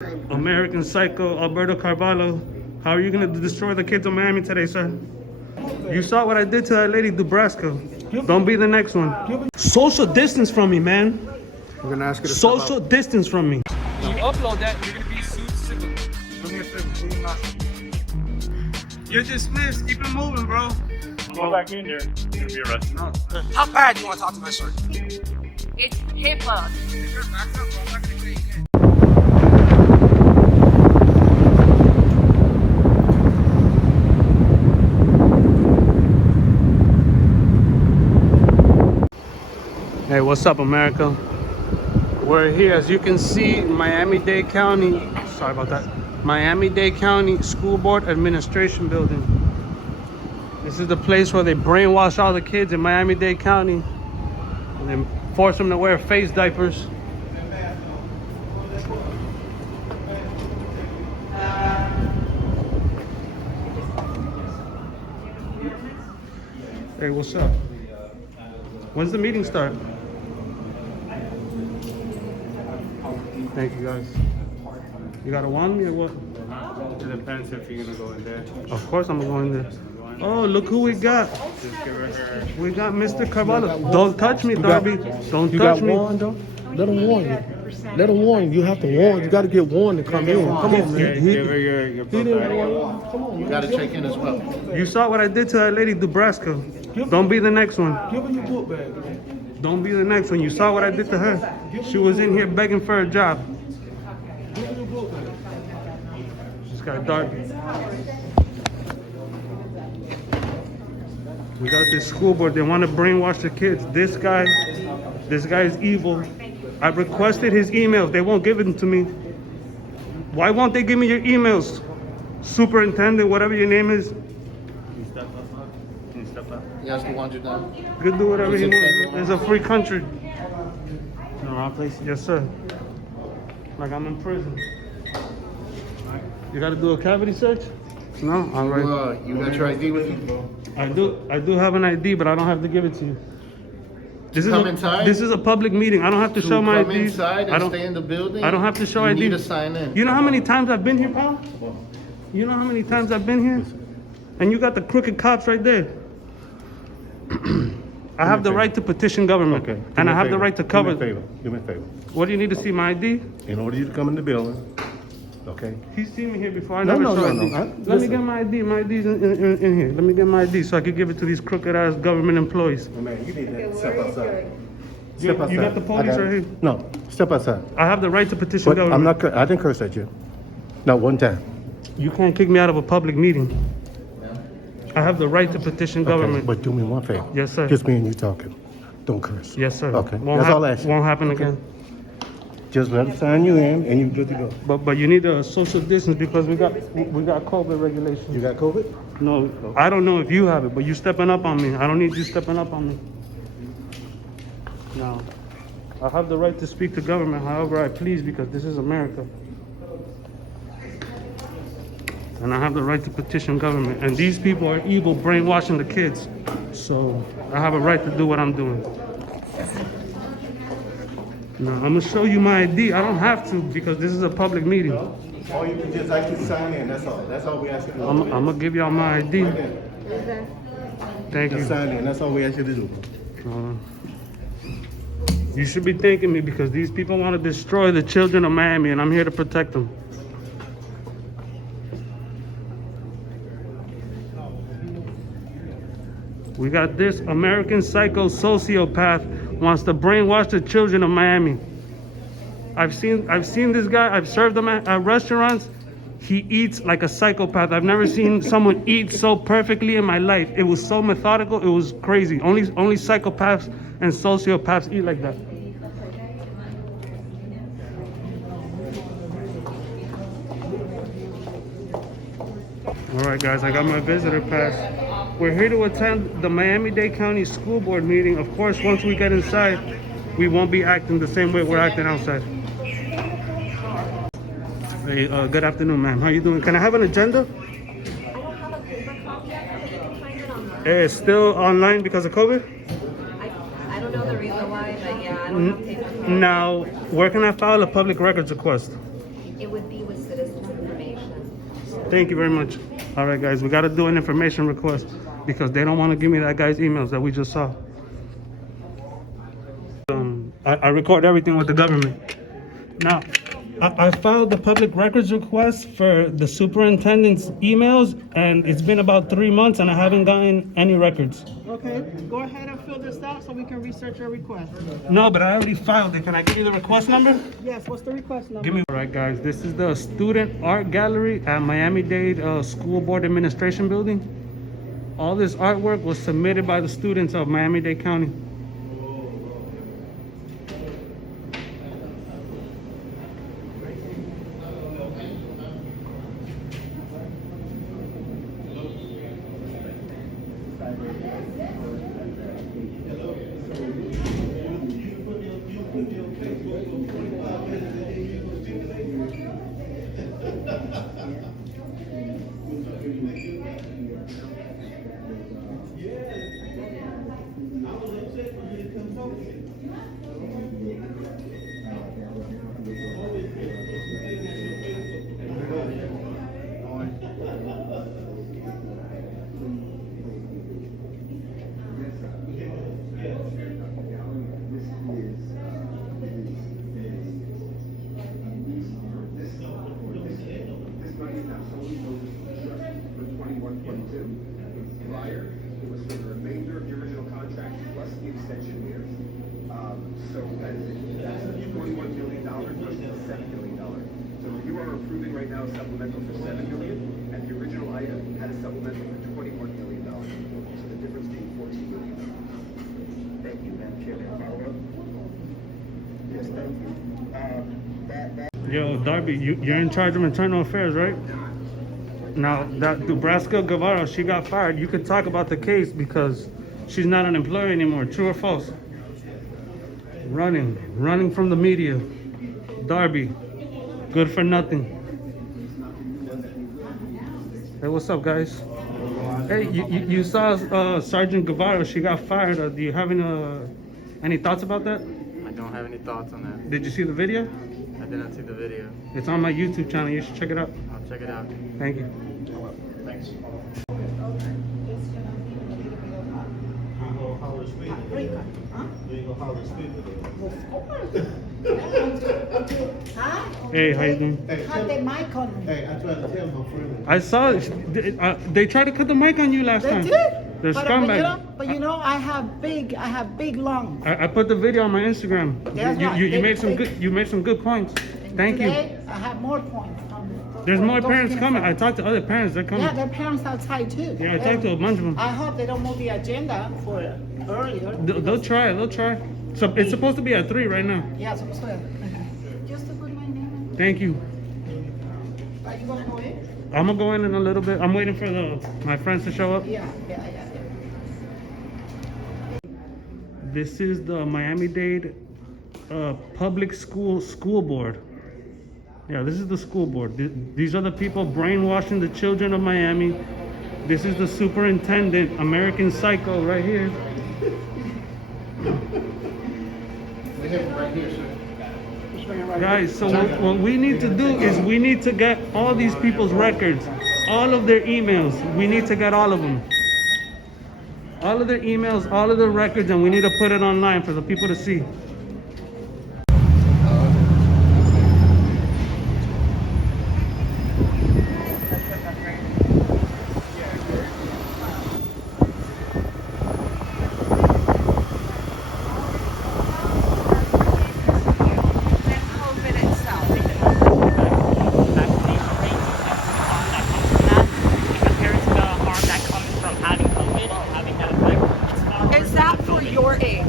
American Psycho, Alberto Carvalho. How are you going to destroy the kids of Miami today, sir? You saw what I did to that lady, Nebraska. Don't be the next one. Social distance from me, man. We're gonna ask you to Social distance from me. You upload that, you're gonna be sued civil. You're dismissed. Keep it moving, bro. Go back in there. You're gonna be arrested. No. How bad do you want to talk to my son? It's HIPAA. Hey, what's up, America? We're here, as you can see, in Miami-Dade County. Sorry about that. Miami-Dade County School Board Administration Building. This is the place where they brainwash all the kids in Miami-Dade County and then force them to wear face diapers. Hey, what's up? When's the meeting start? Thank you, guys. You got a wand or what? It depends if you're gonna go in there. Of course I'm going there. Oh, look who we got. Just give her. We got Mr. Carvalho. Don't touch me, Darby. Don't touch me. warned, though? Let him warn you. Let him warn you. You have to warn. You got to get warned to come in. Come on, man. Give her your He book didn't back. warn you. Come on, man. Got to check in as well. You saw what I did to that lady, Nebraska. Don't be the next one. Give her your book bag. Don't be the next one. You saw what I did to her. She was in here begging for a job. Give her your book bag. She's got Darby. We got this school board. They want to brainwash the kids. This guy is evil. I requested his emails. They won't give them to me. Why won't they give me your emails? Superintendent, whatever your name is. Can you step up? Can you step up? He has to want you down. Good, do whatever he wants. It's a free country. In the wrong place? Yes, sir. Like I'm in prison. You got to do a cavity search? No? All right. You got your ID with you? I do have an ID, but I don't have to give it to you. This come inside? This is a public meeting. I don't have to show my come ID. inside I and don't, stay in the building? I don't have to show you ID. need to sign in. You know how many times I've been here, pal? You know how many times I've been here? And you got the crooked cops right there. I have the right to petition government. Okay. And I have the right to cover. Do me a favor. What do you need to see my ID? In order for you to come in the building, okay? He's seen me here before. I No, never no, saw no, ID. no. Let me Listen. get my ID. My ID's in here. Let me get my ID so I can give it to these crooked ass government employees. Oh, man, you need to step outside. You, Step outside. you got the I police got right it. here. No, step outside. I have the right to petition But government. I'm not, I didn't curse at you. Not one time. You can't kick me out of a public meeting. I have the right to petition Okay, government. but do me one favor. Yes, sir. Just me and you talking. Don't curse. Yes, sir. Okay, that's all I ask you. Won't happen again. Just let them sign you in and you're good to go. But you need a social distance because we got COVID regulations. You got COVID? No, I don't know if you have it, but you stepping up on me. I don't need you stepping up on me. No. I have the right to speak to government however I please because this is America. And I have the right to petition government. And these people are evil, brainwashing the kids. So I have a right to do what I'm doing. Now, I'm gonna show you my ID. I don't have to because this is a public meeting. All you can just actually sign in, that's all. That's all we ask you to do. I'm gonna give y'all my ID. Thank you. Just sign in, that's all we ask you to do. You should be thanking me because these people want to destroy the children of Miami and I'm here to protect them. We got this American psycho sociopath wants to brainwash the children of Miami. I've seen this guy. I've served him at restaurants. He eats like a psychopath. I've never seen someone eat so perfectly in my life. It was so methodical. It was crazy. Only psychopaths and sociopaths eat like that. All right, guys, I got my visitor pass. We're here to attend the Miami-Dade County School Board meeting. Of course, once we get inside, we won't be acting the same way we're acting outside. Hey, good afternoon, ma'am. How you doing? Can I have an agenda? I don't have a paper copy yet, but you can find it online. It's still online because of COVID? I don't know the reason why, but yeah, I don't have paper copy. Now, where can I file a public records request? It It would be with citizen information. Thank you very much. All right, guys, we got to do an information request because they don't want to give me that guy's emails that we just saw. I record everything with the government. Now, I filed the public records request for the superintendent's emails, and it's been about 3 months, and I haven't gotten any records. Okay, go ahead and fill this out so we can research your request. No, but I already filed it. Can I give you the request number? Yes, what's the request number? Give me. All right, guys, this is the student art gallery at Miami-Dade School Board Administration Building. All this artwork was submitted by the students of Miami-Dade County. Supplemental for $7 million, and the original item had a supplemental for $21 million. So the difference being $14 million. Thank you, Madam Chair. May I follow up? Yes, thank you. Yo, Darby, you're in charge of internal affairs, right? Now, that Nebraska Guevara, she got fired. You could talk about the case because she's not an employee anymore. True or false? Running from the media. Darby, good for nothing. Hey, what's up, guys? Hey, you saw Sergeant Guevara. She got fired. Do you have any thoughts about that? I don't have any thoughts on that. Did you see the video? I did not see the video. It's on my YouTube channel. You should check it out. I'll check it out. Thank you. Thanks. Hey, how you doing? Cut the mic on me. Hey, I tried to tell him how friendly. I saw they tried to cut the mic on you last They time. did. They're But scumbags. you know, I have big lungs. I put the video on my Instagram. That's right. You They- made some they- good. You made some good points. Thank you. Today, I have more points. There's more Those parents kids. coming. I talked to other parents. They're coming. Yeah, their parents outside too. Yeah, I talked to a bunch of them. I hope they don't move the agenda for earlier. They'll try. They'll try. So it's supposed to be at 3 right now. Yeah, so just to put my name Thank you. in. Are you gonna go in? I'm gonna go in a little bit. I'm waiting for my friends to show up. Yeah. This is the Miami-Dade Public School Board. Yeah, this is the school board. These are the people brainwashing the children of Miami. This is the superintendent, American Psycho, right here. We have it right here, sir. Guys, so what we need to do is we need to get all these people's records, all of their emails. We need to get all of them. All of their emails, all of their records, and we need to put it online for the people to see. Is that for your age?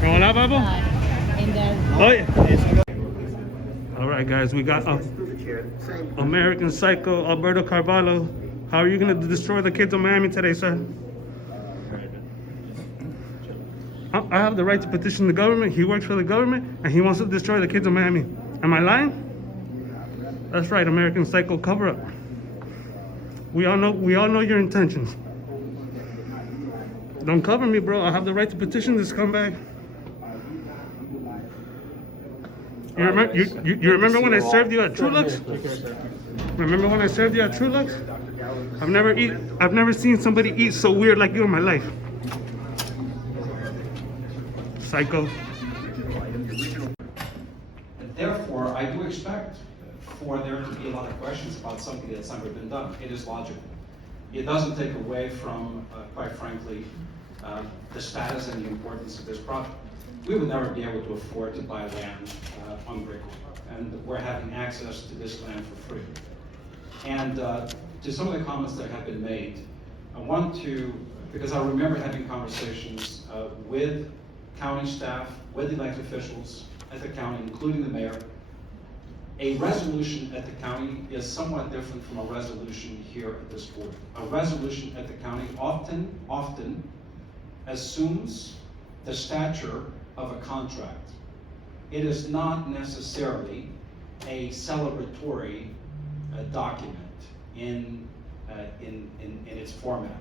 Hola, Babo. Oh, yeah. All right, guys, we got American Psycho Alberto Carvalho. How are you going to destroy the kids of Miami today, sir? I have the right to petition the government. He works for the government, and he wants to destroy the kids of Miami. Am I lying? That's right, American Psycho cover-up. We all know your intentions. Don't cover me, bro. I have the right to petition this scumbag. You remember when I served you at Trulux? Remember when I served you at Trulux? I've never seen somebody eat so weird like you in my life. Psycho. Therefore, I do expect for there to be a lot of questions about something that's never been done. It is logical. It doesn't take away from, quite frankly, the status and the importance of this project. We would never be able to afford to buy land on Brickell, and we're having access to this land for free. And to some of the comments that have been made, I want to, because I remember having conversations with county staff, with elected officials at the county, including the mayor. A resolution at the county is somewhat different from a resolution here at this board. A resolution at the county often assumes the stature of a contract. It is not necessarily a celebratory document in its format.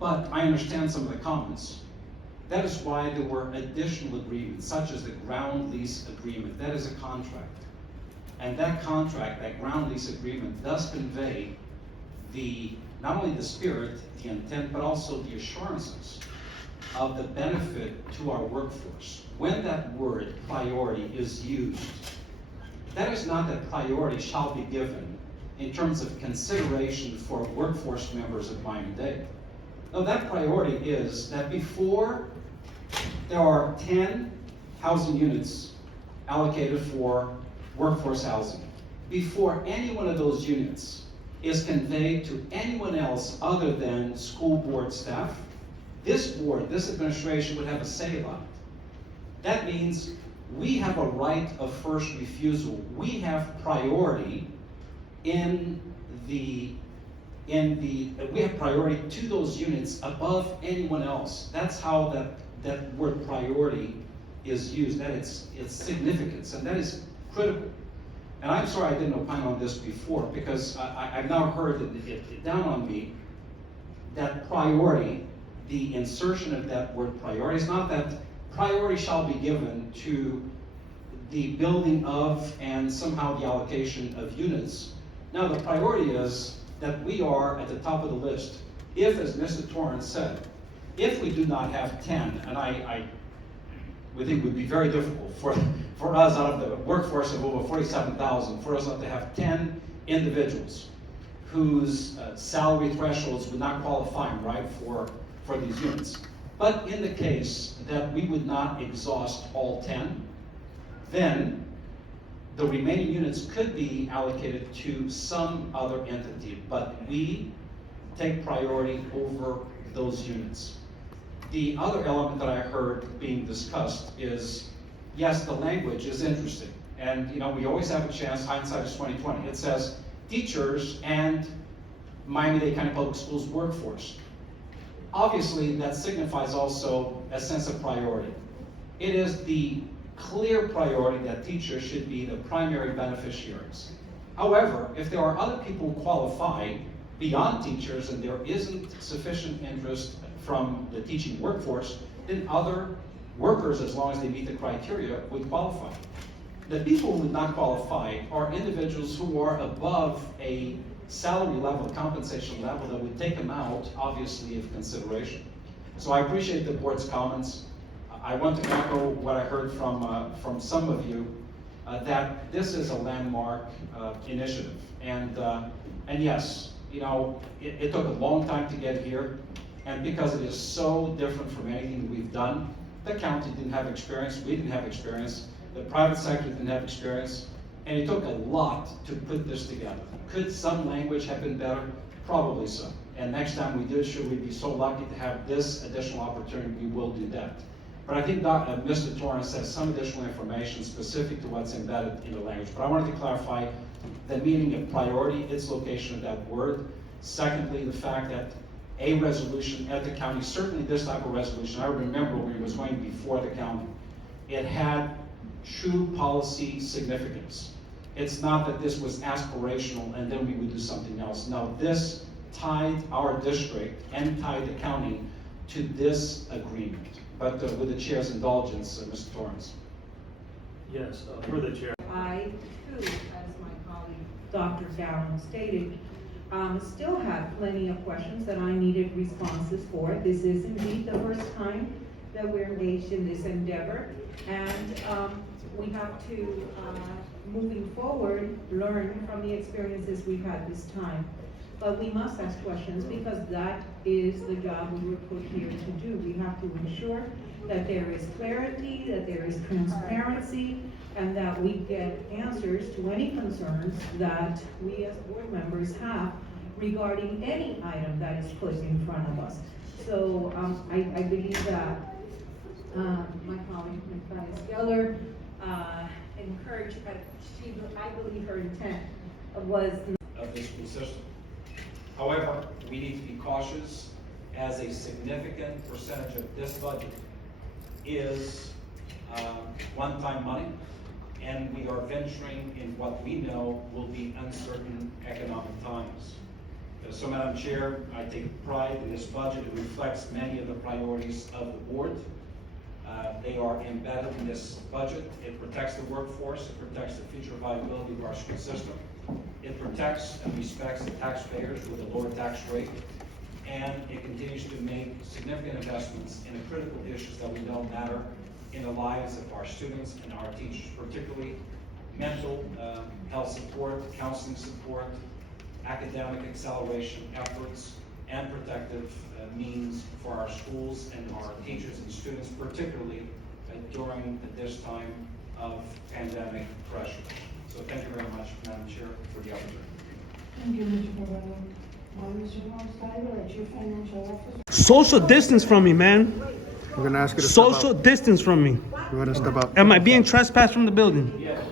But I understand some of the comments. That is why there were additional agreements, such as the ground lease agreement. That is a contract. And that contract, that ground lease agreement, does convey not only the spirit, the intent, but also the assurances of the benefit to our workforce. When that word priority is used, that is not that priority shall be given in terms of consideration for workforce members of Miami-Dade. No, that priority is that before there are 10 housing units allocated for workforce housing, before any one of those units is conveyed to anyone else other than school board staff, this board, this administration would have a say about it. That means we have a right of first refusal. We have priority we have priority to those units above anyone else. That's how that word priority is used. That its significance, and that is critical. And I'm sorry I didn't opine on this before, because I've now heard it down on me that priority, the insertion of that word priority, is not that priority shall be given to the building of and somehow the allocation of units. Now the priority is that we are at the top of the list. If, as Mr. Torrance said, if we do not have 10, and we think it would be very difficult for us out of the workforce of over 47,000, for us not to have 10 individuals whose salary thresholds would not qualify, right, for these units. But in the case that we would not exhaust all 10, then the remaining units could be allocated to some other entity, but we take priority over those units. The other element that I heard being discussed is, yes, the language is interesting. And we always have a chance, hindsight is 20/20. It says teachers and Miami-Dade County Public Schools workforce. Obviously, that signifies also a sense of priority. It is the clear priority that teachers should be the primary beneficiaries. However, if there are other people who qualify beyond teachers and there isn't sufficient interest from the teaching workforce, then other workers, as long as they meet the criteria, would qualify. The people who would not qualify are individuals who are above a salary level, compensation level, that would take them out, obviously, of consideration. So I appreciate the board's comments. I want to echo what I heard from some of you, that this is a landmark initiative. And yes, it took a long time to get here, and because it is so different from anything we've done, the county didn't have experience, we didn't have experience, the private sector didn't have experience, and it took a lot to put this together. Could some language have been better? Probably so. And next time we do it, should we be so lucky to have this additional opportunity, we will do that. But I think Mr. Torrance has some additional information specific to what's embedded in the language. But I wanted to clarify the meaning of priority, its location of that word. Secondly, the fact that a resolution at the county, certainly this type of resolution, I remember when it was going before the county, it had true policy significance. It's not that this was aspirational and then we would do something else. No, this tied our district and tied the county to this agreement. But with the chair's indulgence, Mr. Torrance. Yes, through the chair. I too, as my colleague Dr. Dowling stated, still have plenty of questions that I needed responses for. This is indeed the first time that we're engaged in this endeavor, and we have to, moving forward, learn from the experiences we've had this time. But we must ask questions because that is the job we were put here to do. We have to ensure that there is clarity, that there is transparency, and that we get answers to any concerns that we as board members have regarding any item that is put in front of us. So I believe that my colleague, Ms. Geller, encouraged, I believe her intent was of the school system. However, we need to be cautious as a significant percentage of this budget is one-time money, and we are venturing in what we know will be uncertain economic times. So, Madam Chair, I take pride in this budget. It reflects many of the priorities of the board. They are embedded in this budget. It protects the workforce. It protects the future viability of our school system. It protects and respects the taxpayers with a lower tax rate. And it continues to make significant investments in the critical issues that we know matter in the lives of our students and our teachers, particularly mental health support, counseling support, academic acceleration efforts, and protective means for our schools and our teachers and students, particularly during this time of pandemic pressure. So thank you very much, Madam Chair, for the opportunity. Thank you, Mr. Guerrero. Mr. Monsalvo, our Chief Financial Officer. Social distance from me, man. We're gonna ask you to step Social out. distance from me. You wanna step out? Am I being trespassed from the building? Yes,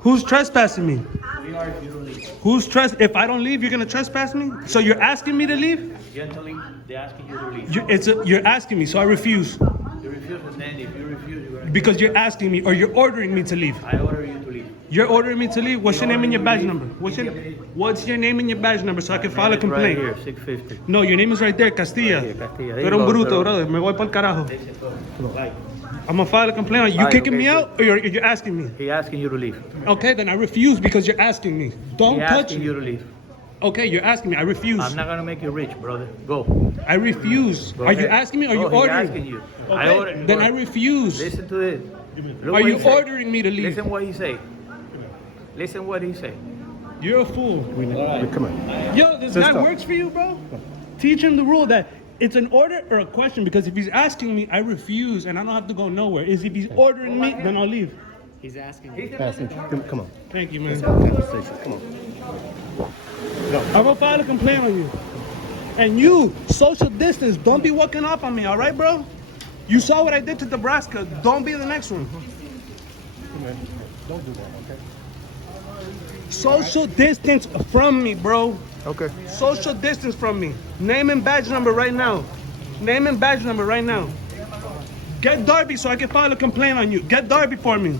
Who's trespassing me? we are if you don't leave. Who's if I don't leave, you're gonna trespass me? So you're asking me to leave? Gently, they're asking you to leave. You're asking me, so I refuse. You refuse, and then if you refuse, you're gonna. Because you're asking me, or you're ordering me to leave. I order you to leave. You're ordering me to leave? What's your name and your badge number? What's your name and your badge number so I can file a complaint? Right here, 650. No, your name is right there, Castilla. Right here, Castilla. Tú eres un bruto, brother. Me voy pa'l carajo. Like, I'm gonna file a complaint on you. You Alright, kicking okay, me good. out, or you're asking me? he asking you to leave. Okay, then I refuse because you're asking me. Don't He touch asking me. you to leave. Okay, you're asking me. I refuse. I'm not gonna make you rich, brother. Go. I refuse. Go Are you ahead. asking me or are you He ordering? asking you. I Okay, order. then I refuse. Listen to this. Look Are what you he say. ordering me to leave? Listen what he say. Listen what he say. You're a fool. Come on. Yo, this Let's guy talk. works for you, bro? Teach him the rule that it's an order or a question, because if he's asking me, I refuse and I don't have to go nowhere. If he's ordering me, then I'll leave. Come on. Thank you, man. Conversation. Come on. I'm gonna file a complaint on you. And you, social distance, don't be walking up on me, all right, bro? You saw what I did to Nebraska. Don't be the next one. Don't do that, okay? Social distance from me, bro. Okay. Social distance from me. Name and badge number right now. Name and badge number right now. Get Darby so I can file a complaint on you. Get Darby for me.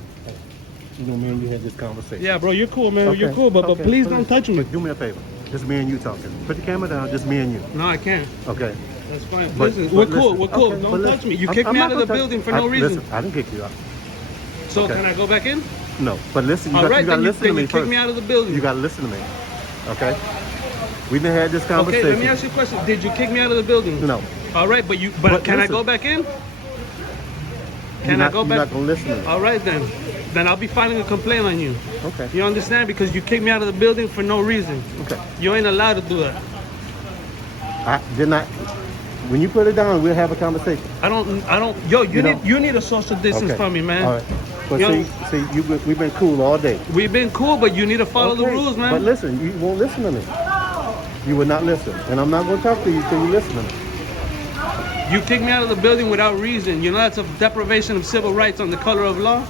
You know, me and you had this conversation. Yeah, bro, you're cool, man. Okay, You're cool, but okay. please don't touch me. Do me a favor. Just me and you talking. Put the camera down. Just me and you. No, I can't. Okay. That's fine. But- Listen, but we're cool. listen. We're cool. Okay, Don't but touch listen. me. You I'm- kicked I'm me not out of the gonna touch- building for no reason. Listen, I didn't kick you out. So okay. can I go back in? No, but listen. You All got, right, you got then to you, listen to then me you kick first. me out of the building. You got to listen to me. Okay. We done had this Okay, conversation. let me ask you a question. Did you kick me out of the building? No. All right, but can I listen. go back in? You're Can I not- go you're back? not gonna listen to me. All right then. Then I'll be filing a complaint on you. Okay. You understand? Because you kicked me out of the building for no reason. Okay. You ain't allowed to do that. I did not. When you put it down, we'll have a conversation. I don't. Yo, You don't? you need a social distance Okay. from me, man. All right. But Yo. we've been cool all day. We've been cool, but you need to follow the Okay, rules, man. But listen, you won't listen to me. You will not listen. And I'm not going to talk to you until you listen to me. You kicked me out of the building without reason. You know that's a deprivation of civil rights on the color of law.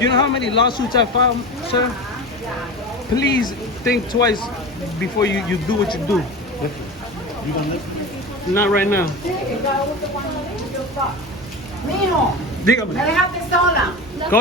You know how many lawsuits I filed, sir? Please think twice before you do what you do. Listen. You going to listen? Not right now. Mijo, Dígame. me dejaste sola.